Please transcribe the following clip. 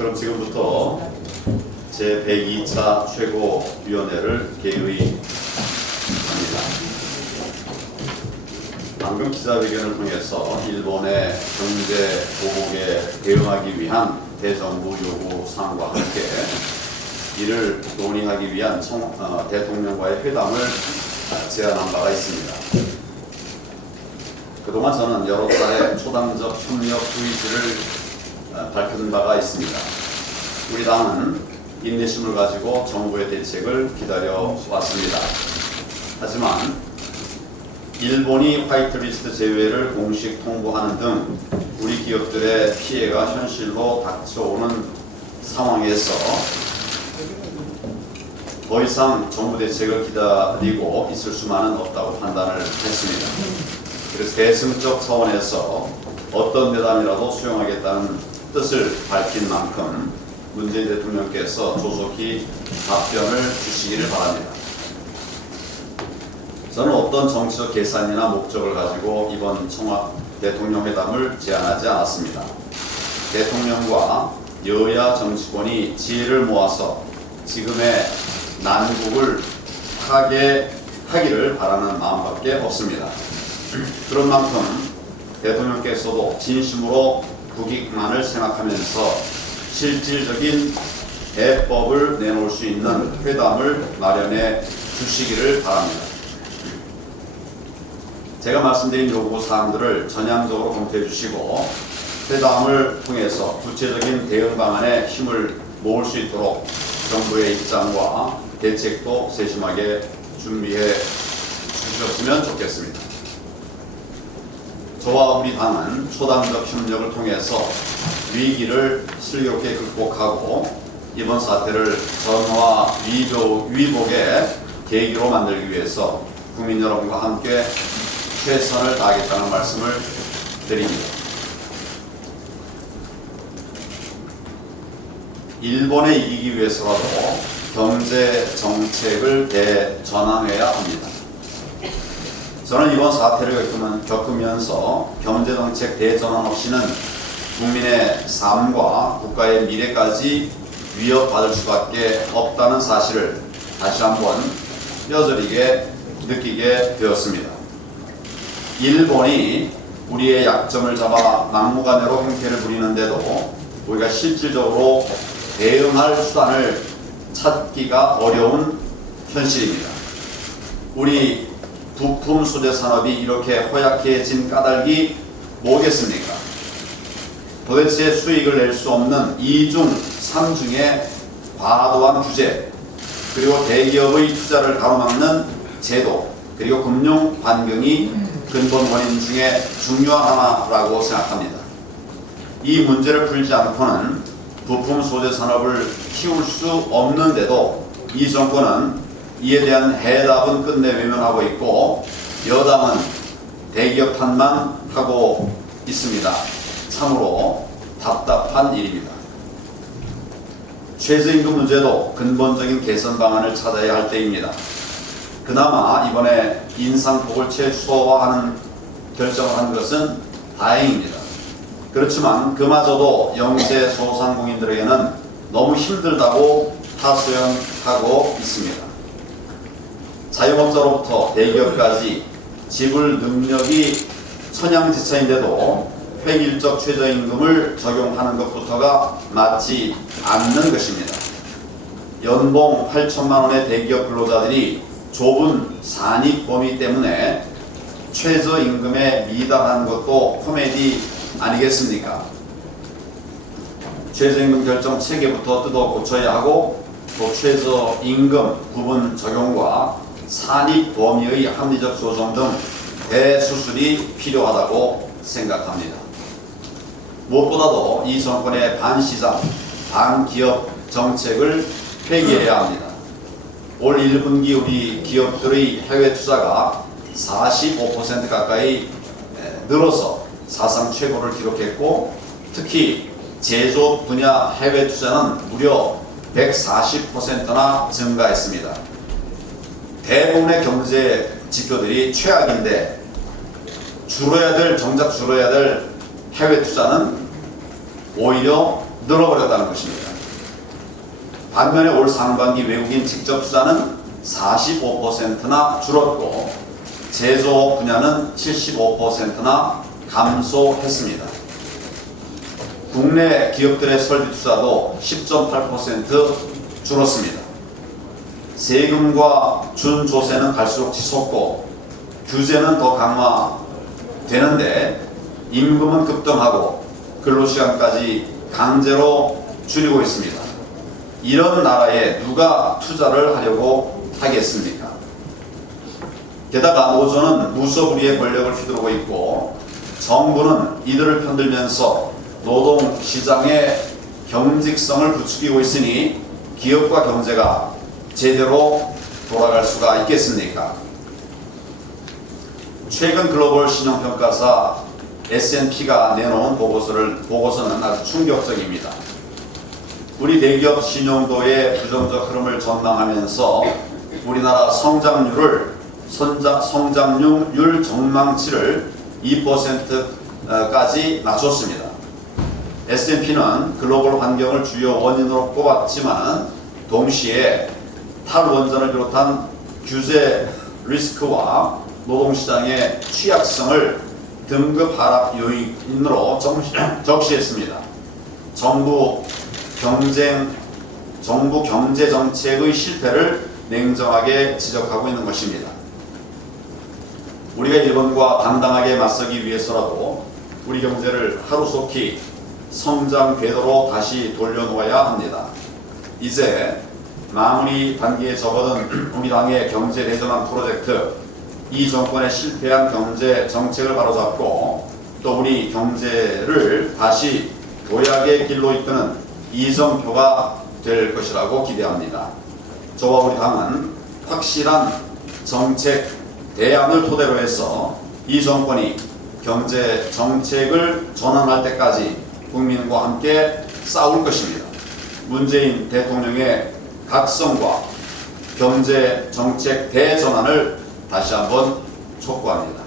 그럼 지금부터 제102차 최고위원회를 개의합니다. 방금 기자회견을 통해서 일본의 경제 보복에 대응하기 위한 대정부 요구 사항과 함께 이를 논의하기 위한 대통령과의 회담을 제안한 바가 있습니다. 그동안 저는 여러 차례 초당적 협력 의지를 밝힌 바가 있습니다. 우리 당은 인내심을 가지고 정부의 대책을 기다려왔습니다. 하지만 일본이 화이트리스트 제외를 공식 통보하는 등 우리 기업들의 피해가 현실로 닥쳐오는 상황에서 더 이상 정부 대책을 기다리고 있을 수만은 없다고 판단을 했습니다. 그래서 대승적 차원에서 어떤 대담이라도 수용하겠다는 뜻을 밝힌 만큼 문재인 대통령께서 조속히 답변을 주시기를 바랍니다. 저는 어떤 정치적 계산이나 목적을 가지고 이번 청와 대통령 회담을 제안하지 않았습니다. 대통령과 여야 정치권이 지혜를 모아서 지금의 난국을 타개하기를 바라는 마음밖에 없습니다. 그런 만큼 대통령께서도 진심으로 국익만을 생각하면서 실질적인 대법을 내놓을 수 있는 회담을 마련해 주시기를 바랍니다. 제가 말씀드린 요구 사항들을 전향적으로 검토해 주시고 회담을 통해서 구체적인 대응 방안에 힘을 모을 수 있도록 정부의 입장과 대책도 세심하게 준비해 주셨으면 좋겠습니다. 저와 우리 당은 초당적 협력을 통해서 위기를 슬기롭게 극복하고 이번 사태를 전화 위복의 계기로 만들기 위해서 국민 여러분과 함께 최선을 다하겠다는 말씀을 드립니다. 일본에 이기기 위해서라도 경제 정책을 대전환해야 합니다. 저는 이번 사태를 겪으면서 경제정책 대전환 없이는 국민의 삶과 국가의 미래까지 위협받을 수밖에 없다는 사실을 다시 한번 뼈저리게 느끼게 되었습니다. 일본이 우리의 약점을 잡아 막무가내로 행태를 부리는데도 우리가 실질적으로 대응할 수단을 찾기가 어려운 현실입니다. 우리 부품 소재 산업이 이렇게 허약해진 까닭이 뭐겠습니까? 도대체 수익을 낼 수 없는 2중, 3중의 과도한 규제, 그리고 대기업의 투자를 가로막는 제도, 그리고 금융 환경이 근본 원인 중에 중요한 하나라고 생각합니다. 이 문제를 풀지 않고는 부품 소재 산업을 키울 수 없는데도 이 정권은 이에 대한 해답은 끝내 외면하고 있고 여당은 대기업 탓만 하고 있습니다. 참으로 답답한 일입니다. 최저임금 문제도 근본적인 개선 방안을 찾아야 할 때입니다. 그나마 이번에 인상폭을 최소화하는 결정을 한 것은 다행입니다. 그렇지만 그마저도 영세 소상공인들에게는 너무 힘들다고 하소연하고 있습니다. 자영업자로부터 대기업까지 지불 능력이 천양지차인데도 획일적 최저임금을 적용하는 것부터가 맞지 않는 것입니다. 연봉 8천만 원의 대기업 근로자들이 좁은 산입 범위 때문에 최저임금에 미달하는 것도 코미디 아니겠습니까? 최저임금 결정 체계부터 뜯어 고쳐야 하고 또 최저임금 부분 적용과 산입 범위의 합리적 조정 등 대수술이 필요하다고 생각합니다. 무엇보다도 이 정권의 반시장, 반기업 정책을 폐기해야 합니다. 올 1분기 우리 기업들의 해외 투자가 45% 가까이 늘어서 사상 최고를 기록했고 특히 제조업 분야 해외 투자는 무려 140%나 증가했습니다. 대부분의 경제 지표들이 최악인데 정작 줄어야 될 해외 투자는 오히려 늘어버렸다는 것입니다. 반면에 올 상반기 외국인 직접 투자는 45%나 줄었고 제조업 분야는 75%나 감소했습니다. 국내 기업들의 설비 투자도 10.8% 줄었습니다. 세금과 준조세는 갈수록 치솟고 규제는 더 강화되는데 임금은 급등하고 근로시간까지 강제로 줄이고 있습니다. 이런 나라에 누가 투자를 하려고 하겠습니까? 게다가 노조는 무소불위의 권력을 휘두르고 있고 정부는 이들을 편들면서 노동시장의 경직성을 부추기고 있으니 기업과 경제가 제대로 돌아갈 수가 있겠습니까? 최근 글로벌 신용평가사 S&P가 내놓은 보고서는 아주 충격적입니다. 우리 대기업 신용도의 부정적 흐름을 전망하면서 우리나라 성장률 전망치를 2%까지 낮췄습니다. S&P는 글로벌 환경을 주요 원인으로 꼽았지만 동시에 탈원전을 비롯한 규제 리스크와 노동시장의 취약성을 등급 하락 요인으로 적시했습니다. 정부 경제 정책의 실패를 냉정하게 지적하고 있는 것입니다. 우리가 일본과 당당하게 맞서기 위해서라도 우리 경제를 하루속히 성장 궤도로 다시 돌려놓아야 합니다. 이제 마무리 단계에 접어든 우리 당의 경제 대전환 프로젝트, 이 정권의 실패한 경제 정책을 바로잡고 또 우리 경제를 다시 도약의 길로 이끄는 이정표가 될 것이라고 기대합니다. 저와 우리 당은 확실한 정책 대안을 토대로 해서 이 정권이 경제 정책을 전환할 때까지 국민과 함께 싸울 것입니다. 문재인 대통령의 각성과 경제 정책 대전환을 다시 한번 촉구합니다.